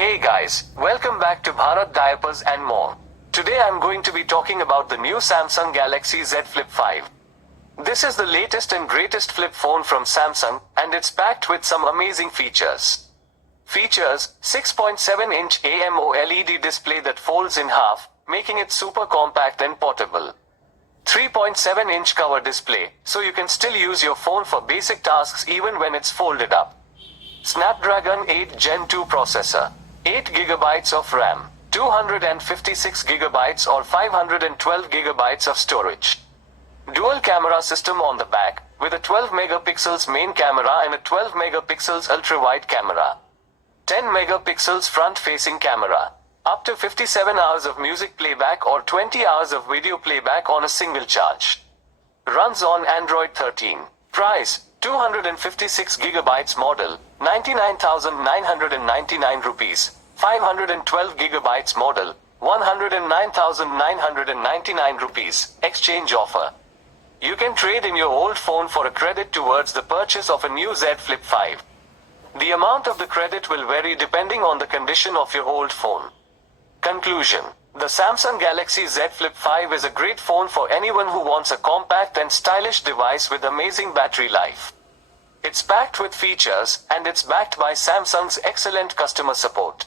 Hey guys, welcome back to Bharat Diapers and more. Today I'm going to be talking about the new Samsung Galaxy Z Flip 5. This is the latest and greatest flip phone from Samsung, and it's packed with some amazing features. Features: 6.7-inch AMOLED display that folds in half, making it super compact and portable. 3.7-inch cover display, so you can still use your phone for basic tasks even when it's folded up. Snapdragon 8 Gen 2 processor. 8GB of RAM. 256GB or 512GB of storage. Dual camera system on the back, with a 12 megapixels main camera and a 12 megapixels ultra-wide camera. 10 megapixels front-facing camera. Up to 57 hours of music playback or 20 hours of video playback on a single charge. Runs on Android 13. Price: 256GB model, 99,999 rupees. 512GB model, 109,999 rupees. Exchange offer. You can trade in your old phone for a credit towards the purchase of a new Z Flip 5. The amount of the credit will vary depending on the condition of your old phone. Conclusion: the Samsung Galaxy Z Flip 5 is a great phone for anyone who wants a compact and stylish device with amazing battery life. It's packed with features, and it's backed by Samsung's excellent customer support.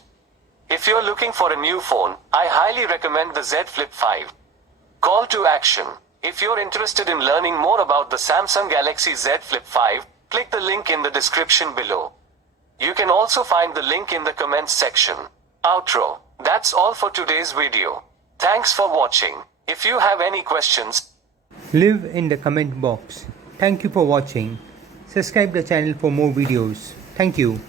If you're looking for a new phone, I highly recommend the Z Flip 5. Call to action. If you're interested in learning more about the Samsung Galaxy Z Flip 5, click the link in the description below. You can also find the link in the comments section. Outro. That's all for today's video. Thanks for watching. If you have any questions, leave in the comment box. Thank you for watching. Subscribe the channel for more videos. Thank you.